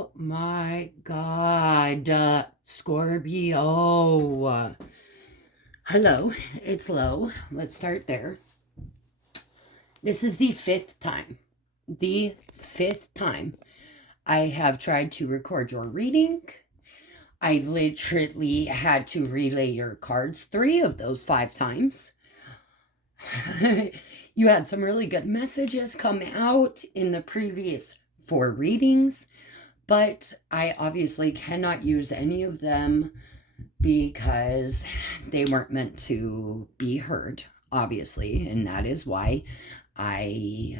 Oh my God, Scorpio. Hello, it's Lo. Let's start there. This is the fifth time. The fifth time I have tried to record your reading. I've literally had to relay your cards 3 of those 5 times. You had some really good messages come out in the previous 4 readings, but I obviously cannot use any of them because they weren't meant to be heard, obviously, and that is why I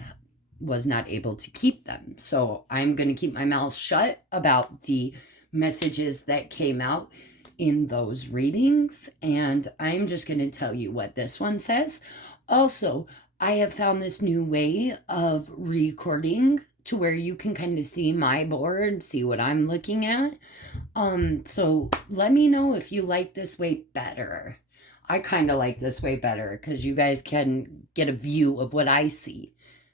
was not able to keep them. So I'm going to keep my mouth shut about the messages that came out in those readings, and I'm just going to tell you what this one says. Also, I have found this new way of recording to where you can kind of see my board, see what I'm looking at. So let me know if you like this way better. I kind of like this way better because you guys can get a view of what I see.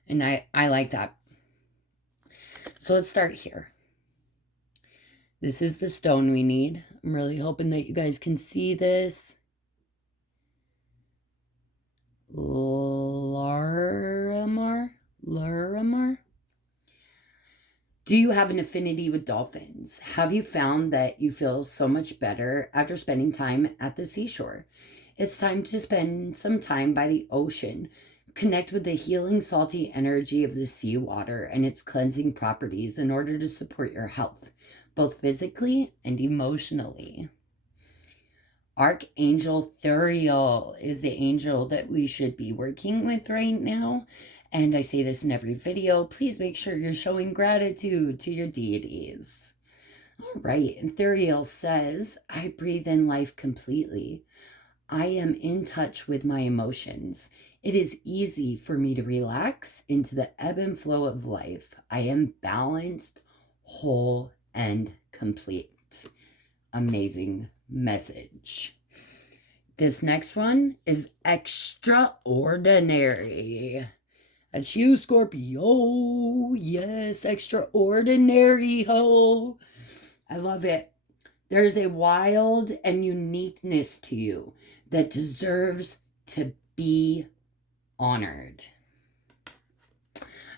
And I like that. So let's start here. This is the stone we need. I'm really hoping that you guys can see this. Larimar? Do you have an affinity with dolphins? Have you found that you feel so much better after spending time at the seashore? It's time to spend some time by the ocean. Connect with the healing, salty energy of the seawater and its cleansing properties in order to support your health, both physically and emotionally. Archangel Thuriel is the angel that we should be working with right now. And I say this in every video, please make sure you're showing gratitude to your deities. All right, and Thuriel says, I breathe in life completely. I am in touch with my emotions. It is easy for me to relax into the ebb and flow of life. I am balanced, whole, and complete. Amazing message. This next one is extraordinary. That's you, Scorpio. Yes, extraordinary, ho. I love it. There's a wild and uniqueness to you that deserves to be honored.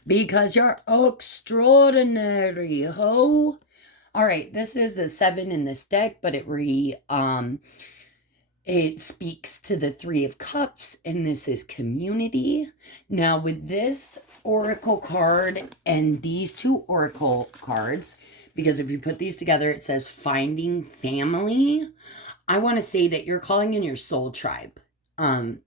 Because you're extraordinary, ho. All right, this is a 7 in this deck, but it speaks to the 3 of Cups, and this is community. Now, with this oracle card and these 2 oracle cards, because if you put these together, it says finding family. I want to say that you're calling in your soul tribe,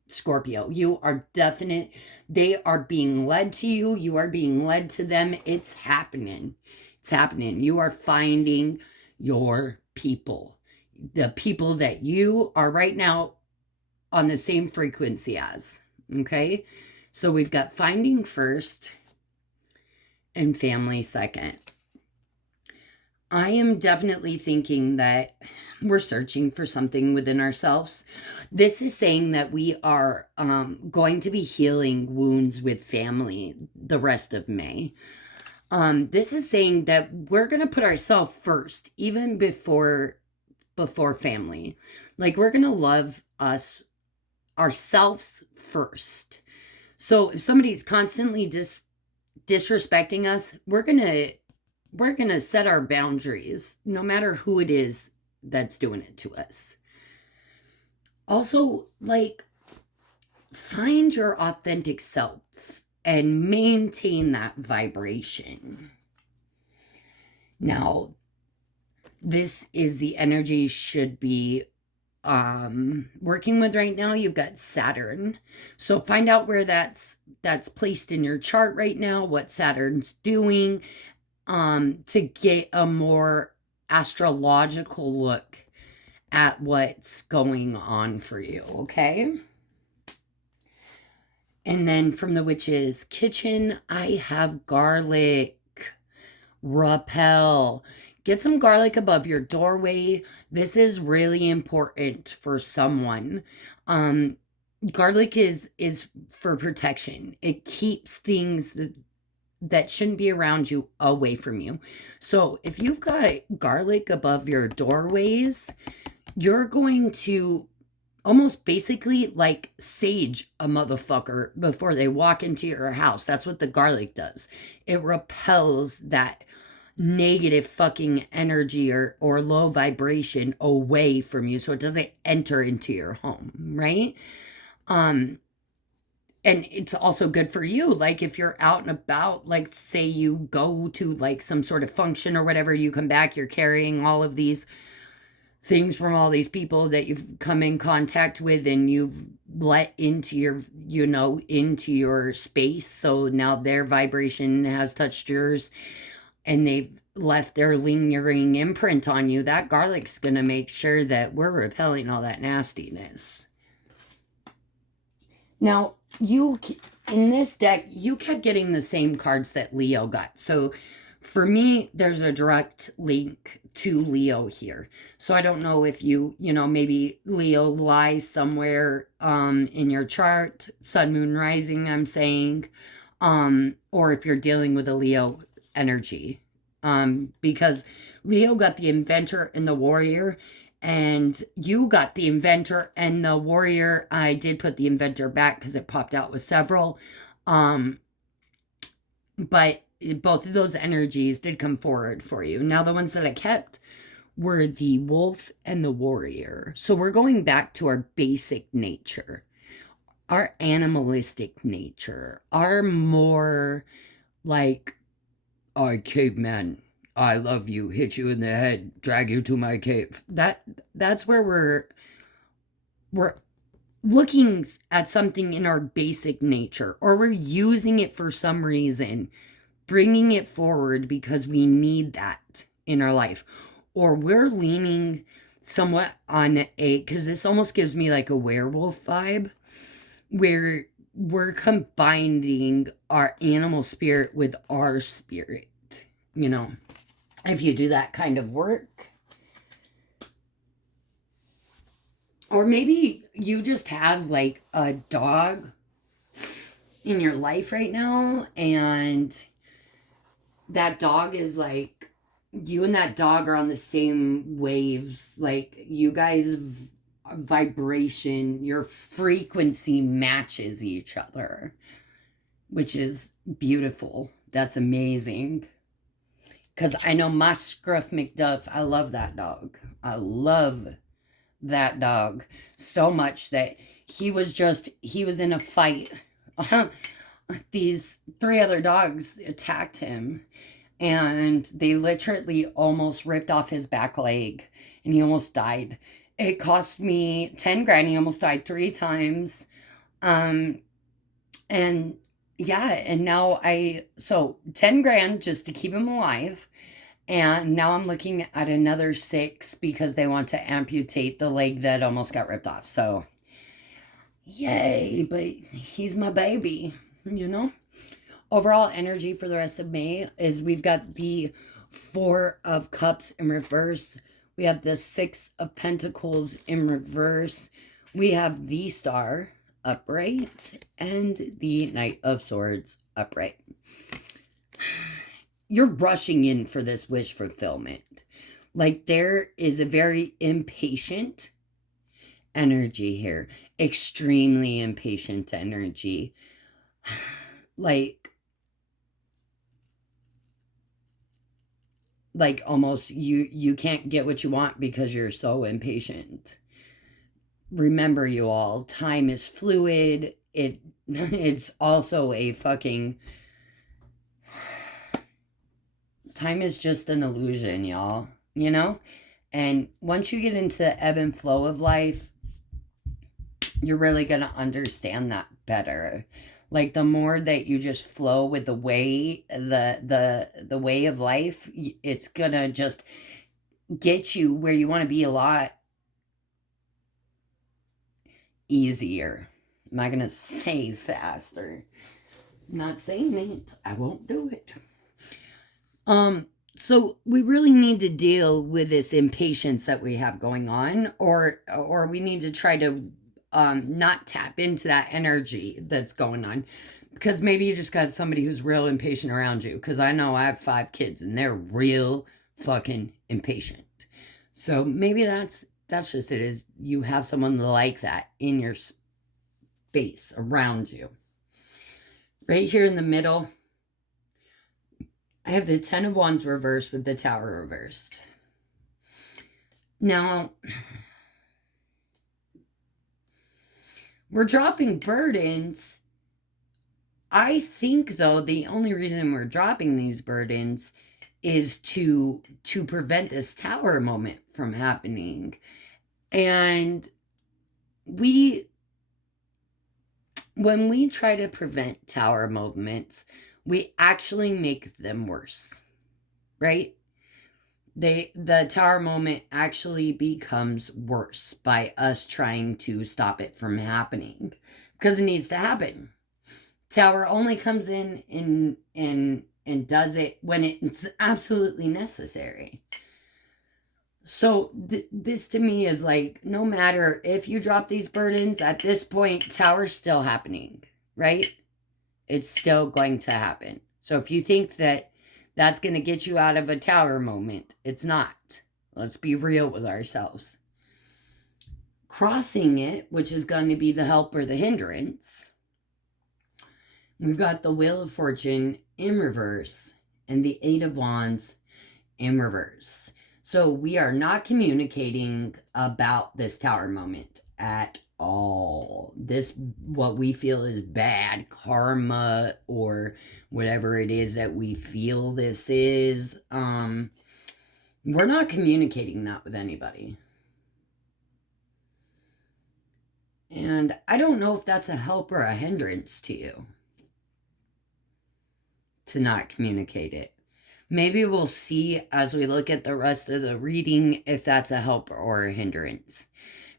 Scorpio. You are definite. They are being led to you. You are being led to them. It's happening. It's happening. You are finding your people. The people that you are right now on the same frequency as. Okay? So we've got finding first and family second. I am definitely thinking that we're searching for something within ourselves. This is saying that we are going to be healing wounds with family the rest of May. This is saying that we're going to put ourselves first, even before family. Like, we're going to love ourselves first. So if somebody's constantly disrespecting us, we're going to set our boundaries, no matter who it is that's doing it to us. Also, like, find your authentic self and maintain that vibration. Now, this is the energy you should be working with right now. You've got Saturn. So find out where that's placed in your chart right now, what Saturn's doing, to get a more astrological look at what's going on for you, okay? And then from the Witch's Kitchen, I have garlic. Rappel. Get some garlic above your doorway. This is really important for someone. Garlic is for protection. It keeps things that shouldn't be around you away from you. So if you've got garlic above your doorways, you're going to almost basically like sage a motherfucker before they walk into your house. That's what the garlic does. It repels that negative fucking energy or low vibration away from you so it doesn't enter into your home, right? Um and it's also good for you. Like if you're out and about, like say you go to like some sort of function or whatever, you come back, you're carrying all of these things from all these people that you've come in contact with and you've let into your, into your space. So now their vibration has touched yours and they've left their lingering imprint on you. That garlic's going to make sure that we're repelling all that nastiness. Now, in this deck, you kept getting the same cards that Leo got. So for me, there's a direct link to Leo here. So I don't know if maybe Leo lies somewhere in your chart, sun, moon, rising, I'm saying, or if you're dealing with a Leo energy. Because Leo got the inventor and the warrior, and you got the inventor and the warrior. I did put the inventor back because it popped out with several. But both of those energies did come forward for you. Now, the ones that I kept were the wolf and the warrior. So we're going back to our basic nature, our animalistic nature, our more like, "I caveman, I love you, hit you in the head, drag you to my cave." That's where we're looking at something in our basic nature, or we're using it for some reason, bringing it forward because we need that in our life, or we're leaning somewhat on because this almost gives me like a werewolf vibe, where we're combining our animal spirit with our spirit, if you do that kind of work. Or maybe you just have like a dog in your life right now, and that dog is like, you and that dog are on the same waves. Like you guys' vibration, your frequency matches each other, which is beautiful. That's amazing. Because I know my Scruff McDuff, I love that dog. I love that dog so much that he was in a fight. These 3 other dogs attacked him, and they literally almost ripped off his back leg, and he almost died. It cost me 10 grand. He almost died 3 times. And yeah, and now so 10 grand just to keep him alive. And now I'm looking at another 6 because they want to amputate the leg that almost got ripped off. So yay, but he's my baby, Overall energy for the rest of May is we've got the 4 of Cups in reverse. We have the 6 of Pentacles in reverse. We have the Star upright and the Knight of Swords upright. You're rushing in for this wish fulfillment. Like there is a very impatient energy here. Extremely impatient energy. Like almost you can't get what you want because you're so impatient. Remember, you all, time is fluid. It's also a fucking, time is just an illusion, y'all, and once you get into the ebb and flow of life, you're really gonna understand that better. Like the more that you just flow with the way, the way of life, it's gonna just get you where you want to be a lot easier. Am I gonna say faster? I'm not saying it. I won't do it. So we really need to deal with this impatience that we have going on, or we need to try to not tap into that energy that's going on, Because maybe you just got somebody who's real impatient around you. Because I know I have 5 kids and they're real fucking impatient. So maybe that's just it, is you have someone like that in your space around you. Right here in the middle, I have the 10 of Wands reversed with the Tower reversed. Now, we're dropping burdens. I think, though, the only reason we're dropping these burdens is to prevent this Tower moment from happening. And when we try to prevent Tower moments, we actually make them worse, right? The Tower moment actually becomes worse by us trying to stop it from happening, because it needs to happen. Tower only comes in and does it when it's absolutely necessary. So this to me is like, no matter if you drop these burdens, at this point, Tower's still happening, right? It's still going to happen. So if you think that that's going to get you out of a Tower moment, it's not. Let's be real with ourselves. Crossing it, which is going to be the help or the hindrance, we've got the Wheel of Fortune in reverse and the 8 of Wands in reverse. So we are not communicating about this Tower moment at all. This, what we feel is bad karma or whatever it is that we feel this is, we're not communicating that with anybody. And I don't know if that's a help or a hindrance to you to not communicate it. Maybe we'll see as we look at the rest of the reading if that's a help or a hindrance.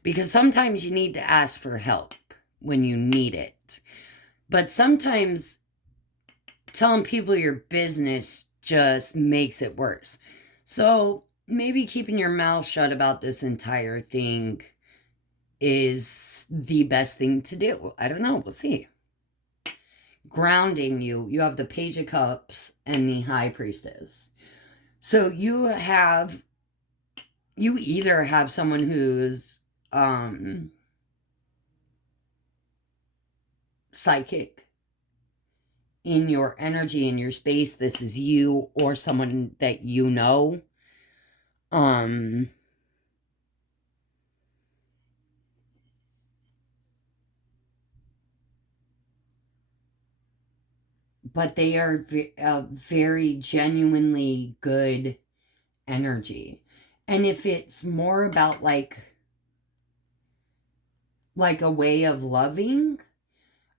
Because sometimes you need to ask for help when you need it. But sometimes telling people your business just makes it worse. So maybe keeping your mouth shut about this entire thing is the best thing to do. I don't know. We'll see. Grounding you. You have the Page of Cups and the High Priestess. So you either have someone who's psychic in your energy, in your space. This is you or someone that you know. But they are very genuinely good energy. And if it's more about like a way of loving,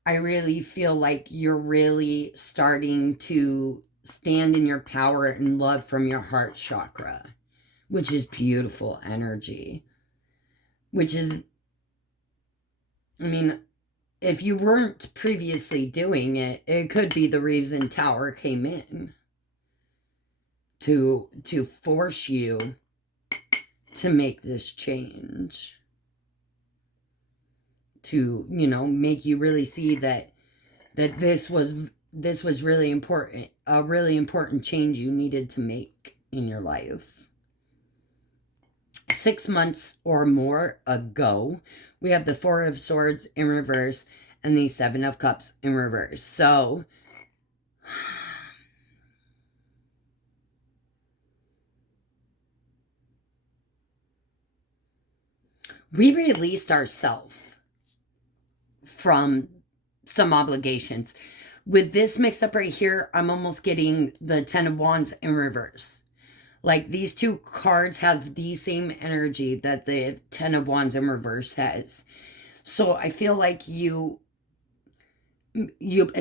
I really feel like you're really starting to stand in your power and love from your heart chakra, which is beautiful energy. Which is, I mean, if you weren't previously doing it, it could be the reason Tower came in. To force you to make this change. To, make you really see that this was really important. A really important change you needed to make in your life. 6 months or more ago, we have the 4 of Swords in reverse and the 7 of Cups in reverse. So we released ourselves from some obligations. With this mix up right here, I'm almost getting the 10 of Wands in reverse. Like, these two cards have the same energy that the 10 of Wands in reverse has. So I feel like it's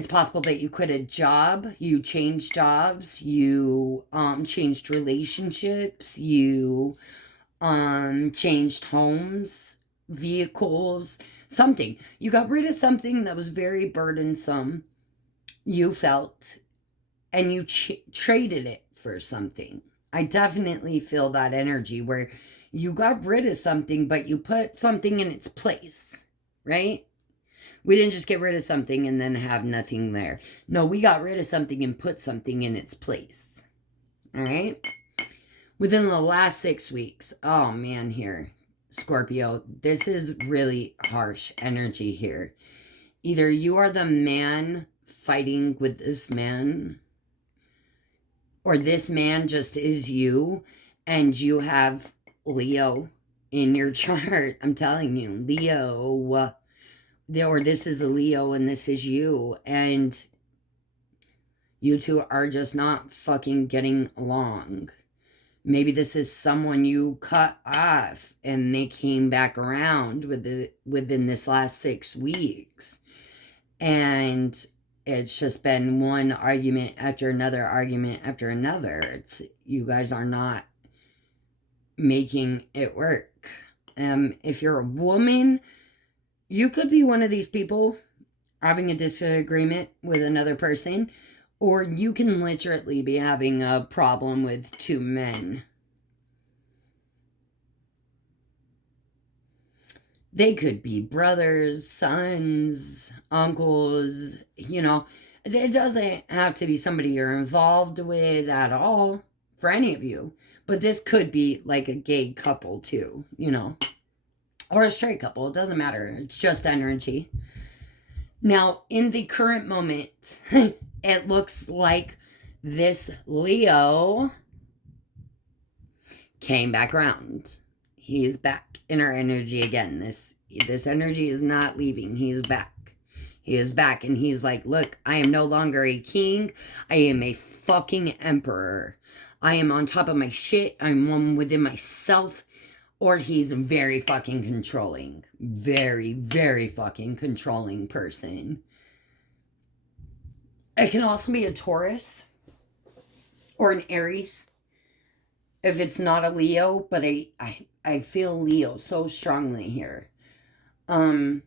possible that you quit a job, you changed jobs, you changed relationships, you changed homes, vehicles, something. You got rid of something that was very burdensome, you felt, and you traded it for something. I definitely feel that energy where you got rid of something, but you put something in its place, right? We didn't just get rid of something and then have nothing there. No, we got rid of something and put something in its place. All right? Within the last 6 weeks. Oh, man, here. Scorpio, this is really harsh energy here. Either you are the man fighting with this man, or this man just is you, and you have Leo in your chart. I'm telling you, Leo. Or this is a Leo and this is you. And you two are just not fucking getting along. Maybe this is someone you cut off and they came back around within this last 6 weeks. And it's just been one argument after another argument after another. You guys are not making it work. If you're a woman, you could be one of these people having a disagreement with another person, or you can literally be having a problem with 2 men. They could be brothers, sons, uncles, you know. It doesn't have to be somebody you're involved with at all for any of you. But this could be like a gay couple too, you know. Or a straight couple. It doesn't matter. It's just energy. Now, in the current moment, it looks like this Leo came back around. He's back in our energy again. This energy is not leaving. He's back. He is back, and he's like, look, I am no longer a king. I am a fucking emperor. I am on top of my shit. I'm one within myself. Or he's very fucking controlling. Very, very fucking controlling person. It can also be a Taurus or an Aries. If it's not a Leo, but I feel Leo so strongly here. Up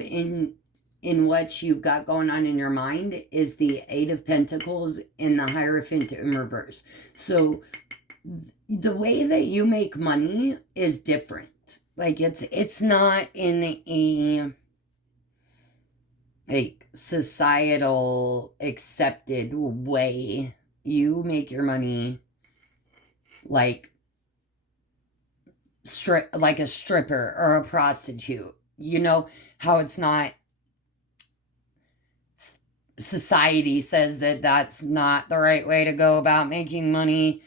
in what you've got going on in your mind is the 8 of Pentacles and the Hierophant in reverse. So the way that you make money is different. Like it's not in a like societal accepted way. You make your money like like a stripper or a prostitute. You know how it's not, society says that that's not the right way to go about making money.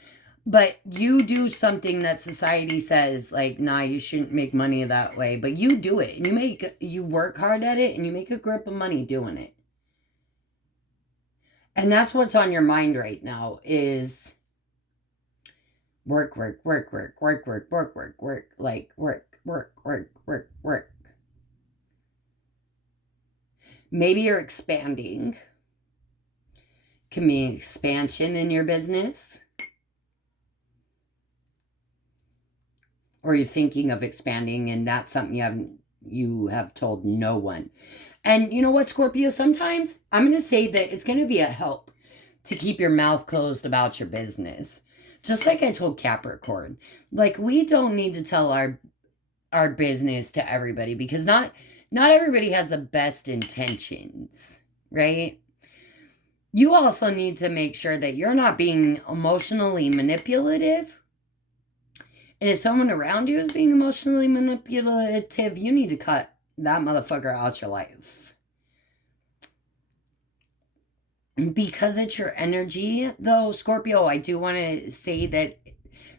But you do something that society says, like, nah, you shouldn't make money that way. But you do it. And you work hard at it. And you make a grip of money doing it. And that's what's on your mind right now is work. Like, work. Maybe you're expanding. Can be an expansion in your business. Or you're thinking of expanding and that's something you have told no one. And you know what, Scorpio? Sometimes I'm going to say that it's going to be a help to keep your mouth closed about your business. Just like I told Capricorn. Like, we don't need to tell our business to everybody because not everybody has the best intentions, right? You also need to make sure that you're not being emotionally manipulative. And if someone around you is being emotionally manipulative, you need to cut that motherfucker out your life. Because it's your energy, though, Scorpio, I do want to say that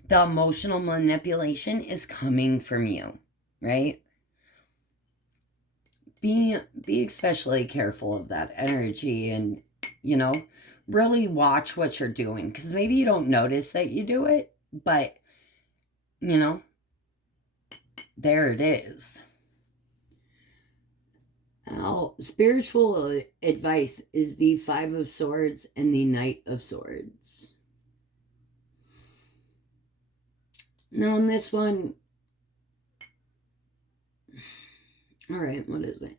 the emotional manipulation is coming from you, right? Be especially careful of that energy and, you know, really watch what you're doing. Because maybe you don't notice that you do it, but you know, there it is. Now, spiritual advice is the 5 of Swords and the Knight of Swords. Now, on this one, all right, what is it?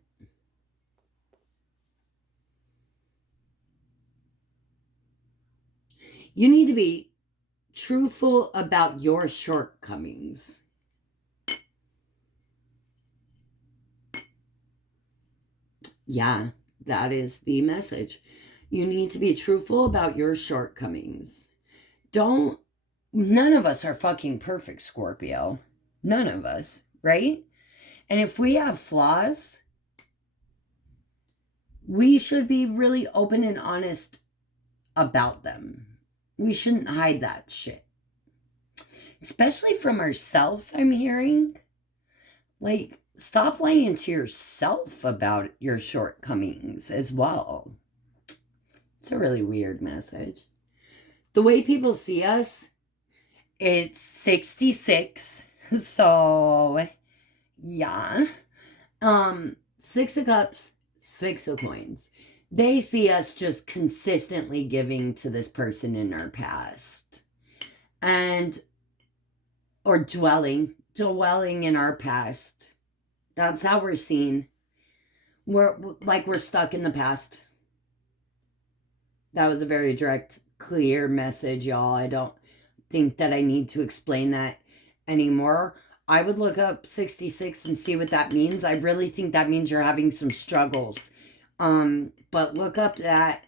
You need to be truthful about your shortcomings. Yeah, that is the message. You need to be truthful about your shortcomings. None of us are fucking perfect, Scorpio. None of us, right? And if we have flaws, we should be really open and honest about them. We shouldn't hide that shit. Especially from ourselves, I'm hearing. Like, stop lying to yourself about your shortcomings as well. It's a really weird message. The way people see us, it's 66. So, yeah. Six of Cups, Six of Coins. They see us just consistently giving to this person in our past. Or dwelling in our past. That's how we're seen. We're stuck in the past. That was a very direct, clear message, y'all. I don't think that I need to explain that anymore. I would look up 66 and see what that means. I really think that means you're having some struggles. But look up that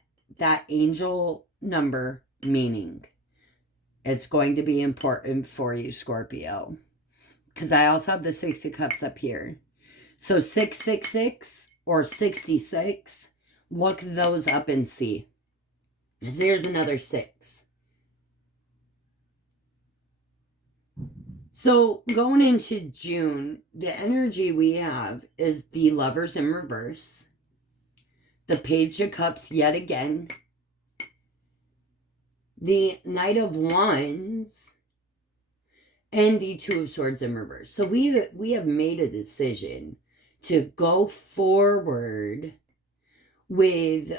angel number meaning. It's going to be important for you, Scorpio. Because I also have the Six of Cups up here. So 666 or 66, look those up and see. Here's another 6. So going into June, the energy we have is the Lovers in reverse, the Page of Cups yet again, the Knight of Wands, and the Two of Swords in reverse. So we have made a decision to go forward with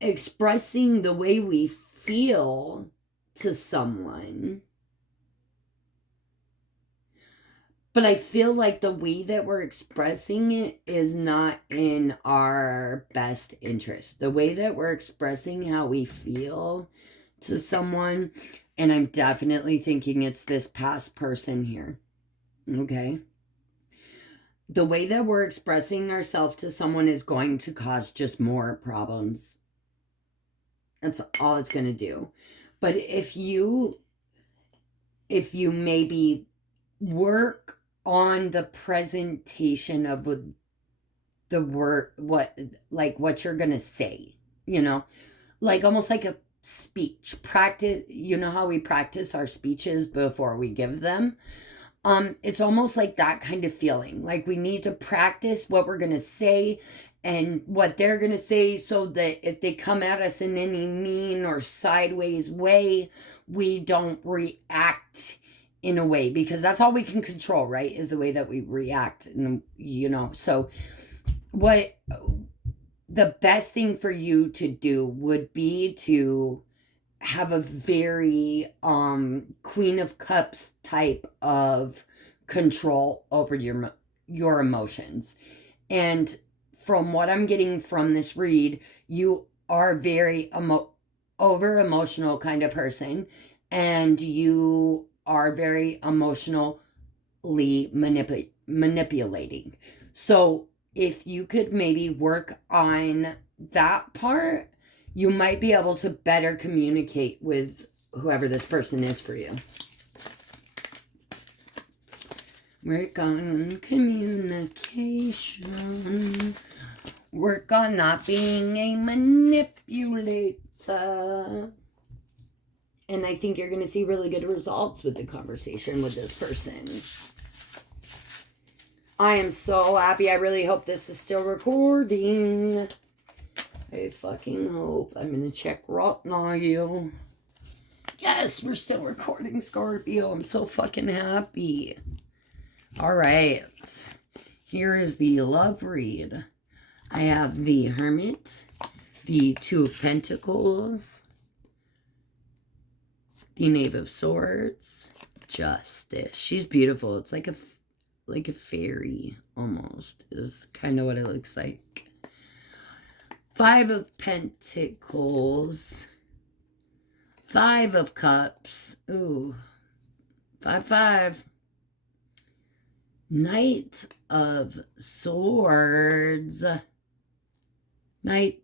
expressing the way we feel to someone. But I feel like the way that we're expressing it is not in our best interest. The way that we're expressing how we feel to someone, and I'm definitely thinking it's this past person here, okay? The way that we're expressing ourselves to someone is going to cause just more problems. That's all it's going to do. But if you maybe work on the presentation of the word, what you're going to say, like almost like a speech practice. You know how we practice our speeches before we give them? It's almost like that kind of feeling. Like we need to practice what we're going to say and what they're going to say so that if they come at us in any mean or sideways way, we don't react in a way, because that's all we can control, right? Is the way that we react. And, so what the best thing for you to do would be to have a very Queen of Cups type of control over your emotions. And from what I'm getting from this read, you are very over emotional kind of person, and you are very emotionally manipulating. So if you could maybe work on that part, you might be able to better communicate with whoever this person is for you. Work on communication. Work on not being a manipulator. And I think you're going to see really good results with the conversation with this person. I am so happy. I really hope this is still recording. I fucking hope. I'm going to check right now, you. Yes, we're still recording, Scorpio. I'm so fucking happy. All right. Here is the love read. I have the Hermit, the Two of Pentacles, the Knave of Swords, Justice. She's beautiful. It's like a fairy, almost, is kind of what it looks like. Five of Pentacles, Five of Cups. Ooh, 5. Knight of Swords. Knight.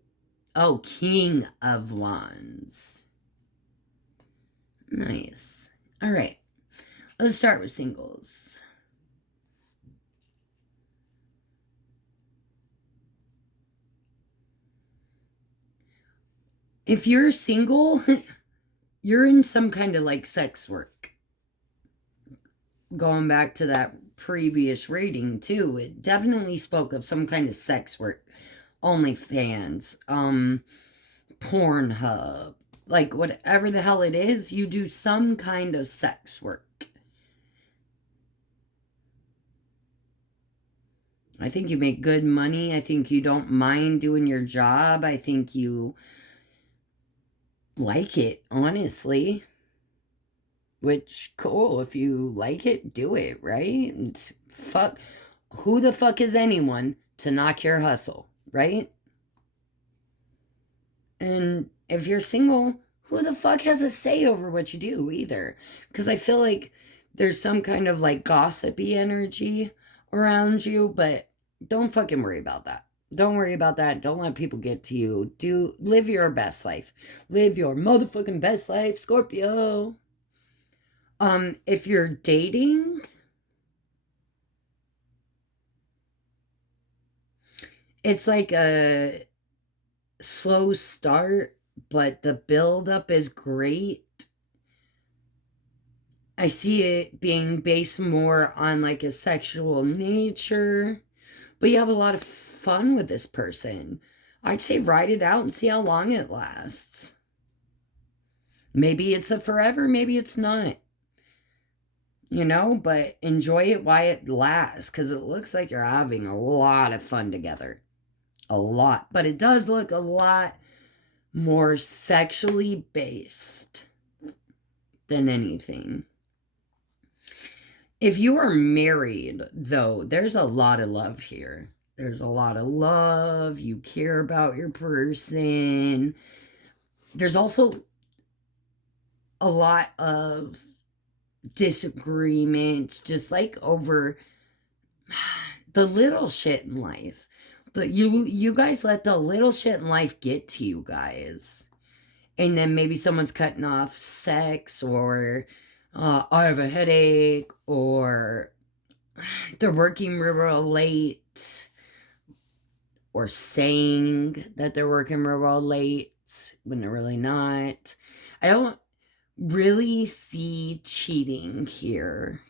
Oh, King of Wands. Nice. All right. Let's start with singles. If you're single, you're in some kind of like sex work. Going back to that previous rating too, it definitely spoke of some kind of sex work. OnlyFans, Pornhub, like whatever the hell it is, you do some kind of sex work. I think you make good money. I think you don't mind doing your job. I think you like it, honestly. Which, cool. If you like it, do it, right? And fuck. Who the fuck is anyone to knock your hustle, right? And if you're single, who the fuck has a say over what you do either? Because I feel like there's some kind of like gossipy energy around you, but don't fucking worry about that. Don't worry about that. Don't let people get to you. Live your best life. Live your motherfucking best life, Scorpio. If you're dating, it's like a slow start, but the build up is great. I see it being based more on like a sexual nature, but you have a lot of fun with this person. I'd say ride it out and see how long it lasts. Maybe it's a forever, maybe it's not. But enjoy it while it lasts, because it looks like you're having a lot of fun together. A lot. But it does look a lot more sexually based than anything. If you are married, though, there's a lot of love here. There's a lot of love. You care about your person. There's also a lot of disagreements, just like over the little shit in life. But you guys let the little shit in life get to you guys. And then maybe someone's cutting off sex, or I have a headache, or they're working real late, or saying that they're working real late when they're really not. I don't really see cheating here,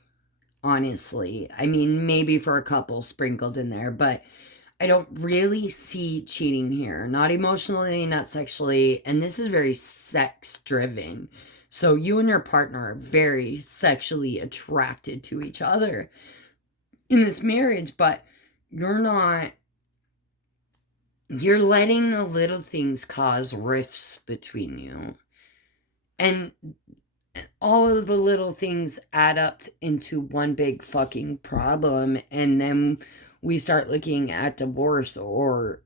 honestly. I mean, maybe for a couple sprinkled in there, but I don't really see cheating here. Not emotionally, not sexually, and this is very sex driven. So you and your partner are very sexually attracted to each other in this marriage, but you're not. You're letting the little things cause rifts between you. And all of the little things add up into one big fucking problem. And then we start looking at divorce or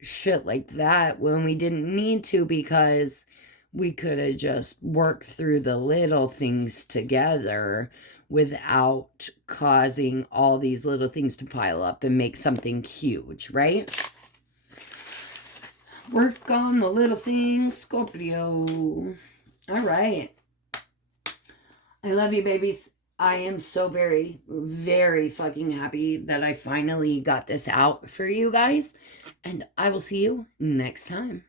shit like that when we didn't need to, because we could have just worked through the little things together without causing all these little things to pile up and make something huge, right? Work on the little things, Scorpio. All right. I love you, babies. I am so very, very fucking happy that I finally got this out for you guys. And I will see you next time.